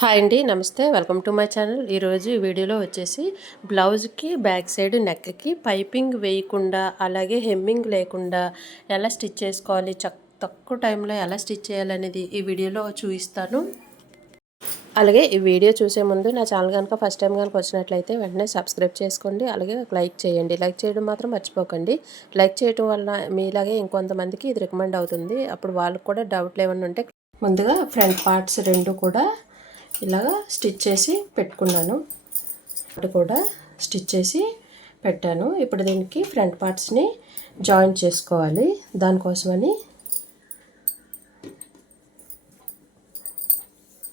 Hi అండి నమస్తే. Welcome to my channel. ఈరోజు ఈ వీడియోలో వచ్చేసి బ్లౌజ్కి బ్యాక్ సైడ్ నెక్కి పైపింగ్ వేయకుండా అలాగే హెమ్మింగ్ లేకుండా ఎలా స్టిచ్ చేసుకోవాలి చక్ తక్కువ టైంలో ఎలా స్టిచ్ చేయాలనేది ఈ వీడియోలో చూపిస్తాను. అలాగే ఈ వీడియో చూసే ముందు నా ఛానల్ కనుక ఫస్ట్ టైం కనుక వచ్చినట్లయితే వెంటనే సబ్స్క్రైబ్ చేసుకోండి. అలాగే లైక్ చేయండి. లైక్ చేయడం మాత్రం మర్చిపోకండి. లైక్ చేయడం వల్ల మీలాగే ఇంకొంతమందికి ఇది రికమెండ్ అవుతుంది. అప్పుడు వాళ్ళకి కూడా డౌట్లు ఏమైనా ఉంటే ముందుగా ఫ్రంట్ పార్ట్స్ రెండు కూడా ఇలాగా స్టిచ్ చేసి పెట్టుకున్నాను. అది కూడా స్టిచ్ చేసి పెట్టాను. ఇప్పుడు దీనికి ఫ్రంట్ పార్ట్స్ని జాయిన్ చేసుకోవాలి. దానికోసమని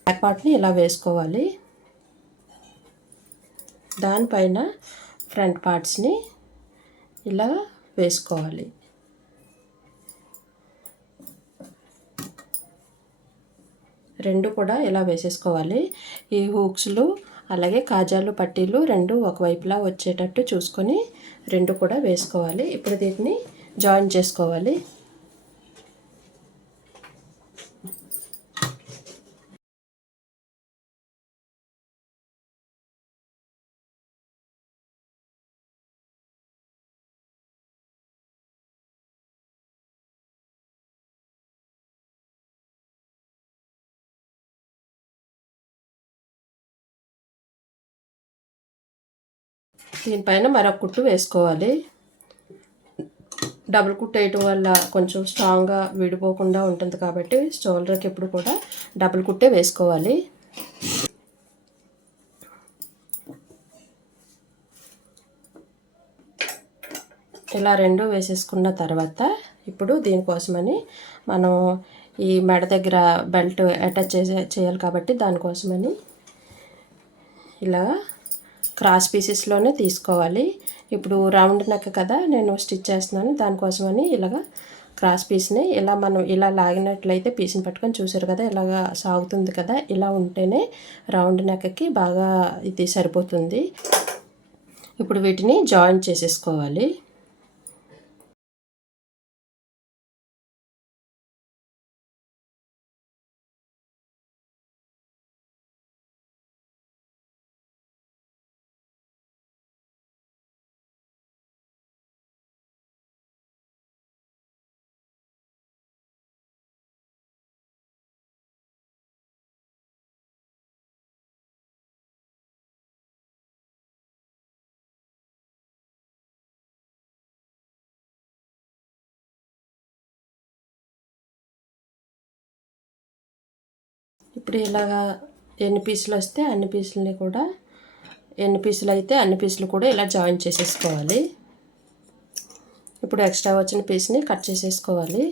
బ్యాక్ పార్ట్ని ఇలా వేసుకోవాలి. దానిపైన ఫ్రంట్ పార్ట్స్ని ఇలా వేసుకోవాలి. రెండు కూడా ఇలా వేసేసుకోవాలి. ఈ హూక్స్లు అలాగే కాజాలు పట్టీలు రెండు ఒకవైపులా వచ్చేటట్టు చూసుకొని రెండు కూడా వేసుకోవాలి. ఇప్పుడు దీన్ని జాయిన్ చేసుకోవాలి. దీనిపైన మరొక కుట్టు వేసుకోవాలి. డబుల్ కుట్టు వేయటం వల్ల కొంచెం స్ట్రాంగ్గా విడిపోకుండా ఉంటుంది కాబట్టి షోల్డర్కి ఎప్పుడు కూడా డబుల్ కుట్టే వేసుకోవాలి. ఇలా రెండు వేసేసుకున్న తర్వాత ఇప్పుడు దీనికోసమని మనం ఈ మెడ దగ్గర బెల్ట్ అటాచ్ చేసే చేయాలి కాబట్టి దానికోసమని ఇలా క్రాస్ పీసెస్లోనే తీసుకోవాలి. ఇప్పుడు రౌండ్ నెక్ కదా నేను స్టిచ్ చేస్తున్నాను. దానికోసమని ఇలాగ క్రాస్ పీస్ని ఇలా మనం ఇలా లాగినట్లయితే పీస్ని పట్టుకొని చూసారు కదా ఇలాగ సాగుతుంది కదా ఇలా ఉంటేనే రౌండ్ నెక్కి బాగా ఇది సరిపోతుంది. ఇప్పుడు వీటిని జాయిన్ చేసేసుకోవాలి. ఇప్పుడు ఇలాగా ఎన్ని పీసులు వస్తే అన్ని పీసులని కూడా ఎన్ని పీసులు అయితే అన్ని పీసులు కూడా ఇలా జాయిన్ చేసేసుకోవాలి. ఇప్పుడు ఎక్స్ట్రా వచ్చిన పీస్ని కట్ చేసేసుకోవాలి.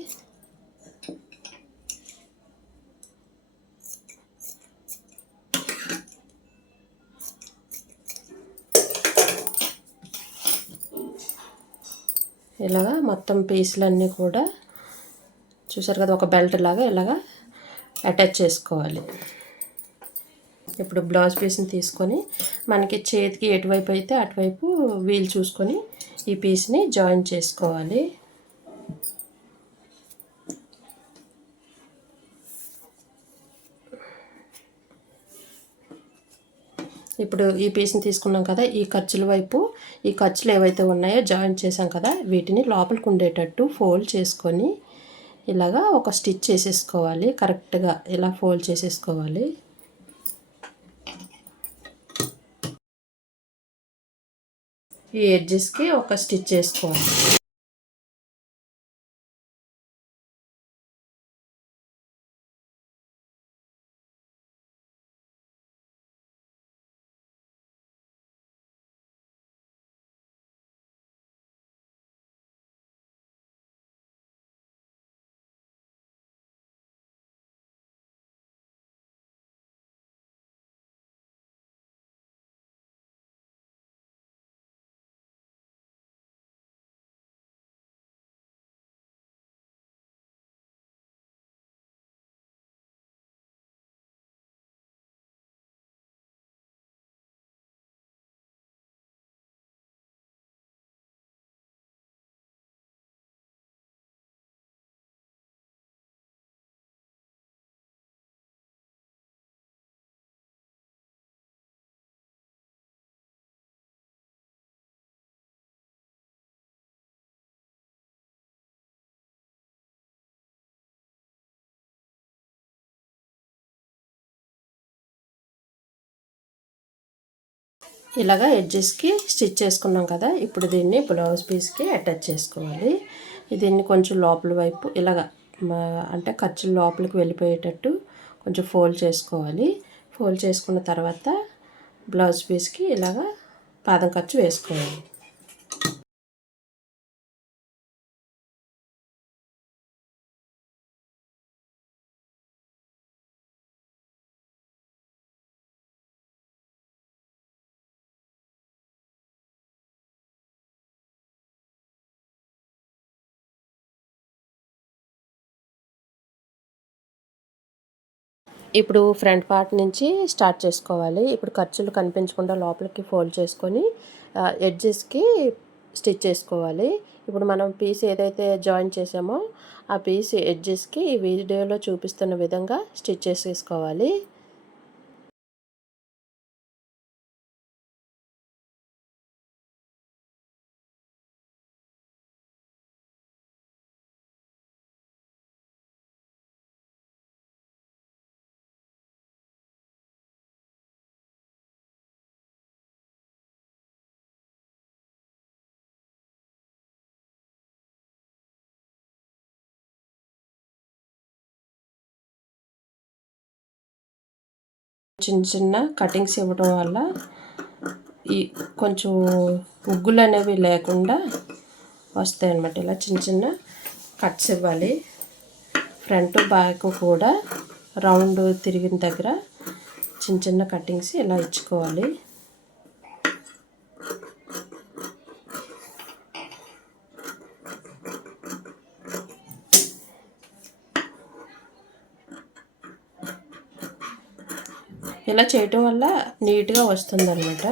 ఇలాగా మొత్తం పీసులన్నీ కూడా చూసారు కదా ఒక బెల్ట్ లాగా ఇలాగా అటాచ్ చేసుకోవాలి. ఇప్పుడు బ్లౌజ్ పీస్ని తీసుకొని మనకి చేతికి ఎటువైపు అయితే అటువైపు వీలు చూసుకొని ఈ పీస్ని జాయిన్ చేసుకోవాలి. ఇప్పుడు ఈ పీస్ని తీసుకున్నాం కదా ఈ ఖర్చుల వైపు ఈ ఖర్చులు ఏవైతే ఉన్నాయో జాయిన్ చేసాం కదా వీటిని లోపలికి ఉండేటట్టు ఫోల్డ్ చేసుకొని ఇలాగా ఒక స్టిచ్ చేసేసుకోవాలి కరెక్ట్గా ఇలా ఫోల్డ్ చేసేసుకోవాలి. ఈ ఎడ్జెస్కి ఒక స్టిచ్ చేసుకోవాలి. ఇలాగా ఎడ్జెస్కి స్టిచ్ చేసుకున్నాం కదా ఇప్పుడు దీన్ని బ్లౌజ్ పీస్కి అటాచ్ చేసుకోవాలి. దీన్ని కొంచెం లోపల వైపు ఇలాగ అంటే ఖర్చు లోపలికి వెళ్ళిపోయేటట్టు కొంచెం ఫోల్డ్ చేసుకోవాలి. ఫోల్డ్ చేసుకున్న తర్వాత బ్లౌజ్ పీస్కి ఇలాగా పాదం ఖర్చు వేసుకోవాలి. ఇప్పుడు ఫ్రంట్ పార్ట్ నుంచి స్టార్ట్ చేసుకోవాలి. ఇప్పుడు ఖర్చులు కనిపించకుండా లోపలికి ఫోల్డ్ చేసుకొని ఎడ్జెస్కి స్టిచ్ చేసుకోవాలి. ఇప్పుడు మనం పీస్ ఏదైతే జాయిన్ చేసామో ఆ పీస్ ఎడ్జెస్కి ఈ వీడియోలో చూపిస్తున్న విధంగా స్టిచ్ చేసేసుకోవాలి. చిన్న చిన్న కటింగ్స్ ఇవ్వడం వల్ల ఈ కొంచెం ఉగ్గులు అనేవి లేకుండా వస్తాయి అన్నమాట. ఇలా చిన్న చిన్న కట్స్ ఇవ్వాలి. ఫ్రంట్ బ్యాక్ కూడా రౌండ్ తిరిగిన దగ్గర చిన్న చిన్న కటింగ్స్ ఇలా ఇచ్చుకోవాలి. ఇలా చేయటం వల్ల నీట్గా వస్తుంది అనమాట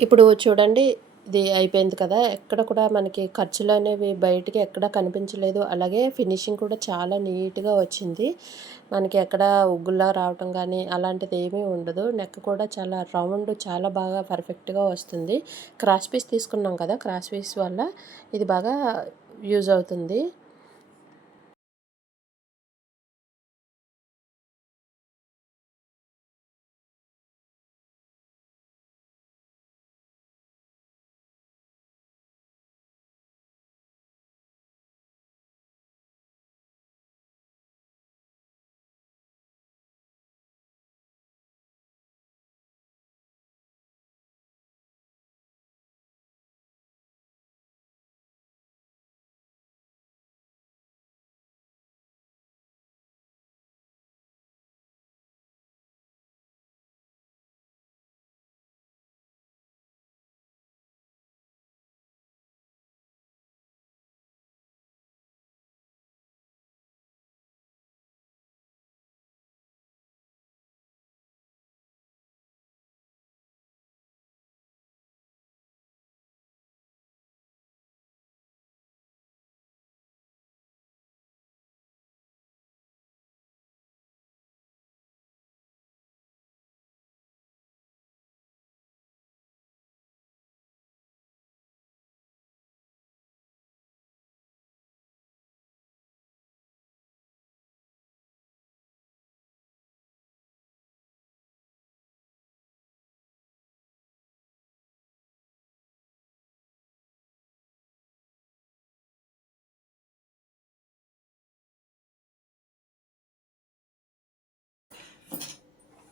ఇప్పుడు చూడండి ఇది అయిపోయింది కదా. ఎక్కడ కూడా మనకి ఖర్చులు అనేవి బయటికి ఎక్కడ కనిపించలేదు. అలాగే ఫినిషింగ్ కూడా చాలా నీట్గా వచ్చింది. మనకి ఎక్కడ ఉగ్గులా రావటం కానీ అలాంటిది ఏమీ ఉండదు. నెక్ కూడా చాలా రౌండ్ చాలా బాగా పర్ఫెక్ట్గా వస్తుంది. క్రాస్ పీస్ తీసుకున్నాం కదా క్రాస్ పీస్ వల్ల ఇది బాగా యూజ్ అవుతుంది.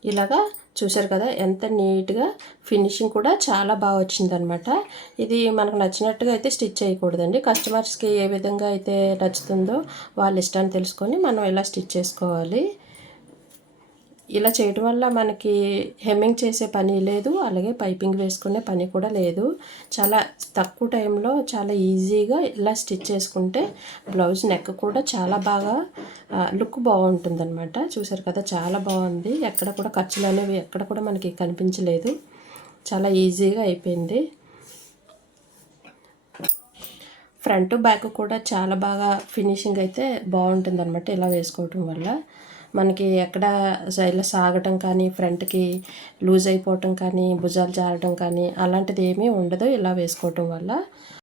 ఇలాగా చూసారు కదా ఎంత నీట్గా ఫినిషింగ్ కూడా చాలా బాగా వచ్చిందనమాట ఇది మనకు నచ్చినట్టుగా అయితే స్టిచ్ చేయకూడదండి. కస్టమర్స్కి ఏ విధంగా అయితే నచ్చుతుందో వాళ్ళ ఇష్టాన్ని తెలుసుకొని మనం ఇలా స్టిచ్ చేసుకోవాలి. ఇలా చేయడం వల్ల మనకి హెమ్మింగ్ చేసే పని లేదు అలాగే పైపింగ్ వేసుకునే పని కూడా లేదు. చాలా తక్కువ టైంలో చాలా ఈజీగా ఇలా స్టిచ్ చేసుకుంటే బ్లౌజ్ నెక్ కూడా చాలా బాగా లుక్ బాగుంటుంది అనమాట చూసారు కదా చాలా బాగుంది. ఎక్కడ కూడా ఖర్చులు అనేవి ఎక్కడ కూడా మనకి కనిపించలేదు. చాలా ఈజీగా అయిపోయింది. ఫ్రంట్ బ్యాక్ కూడా చాలా బాగా ఫినిషింగ్ అయితే బాగుంటుంది అనమాట ఇలా వేసుకోవటం వల్ల. మనకి ఎక్కడ స- ఇలా సాగటం కానీ ఫ్రంట్కి లూజ్ అయిపోవటం కానీ భుజాలు జారటం కానీ అలాంటిది ఏమీ ఉండదు. ఇలా వేసుకోవటం వల్ల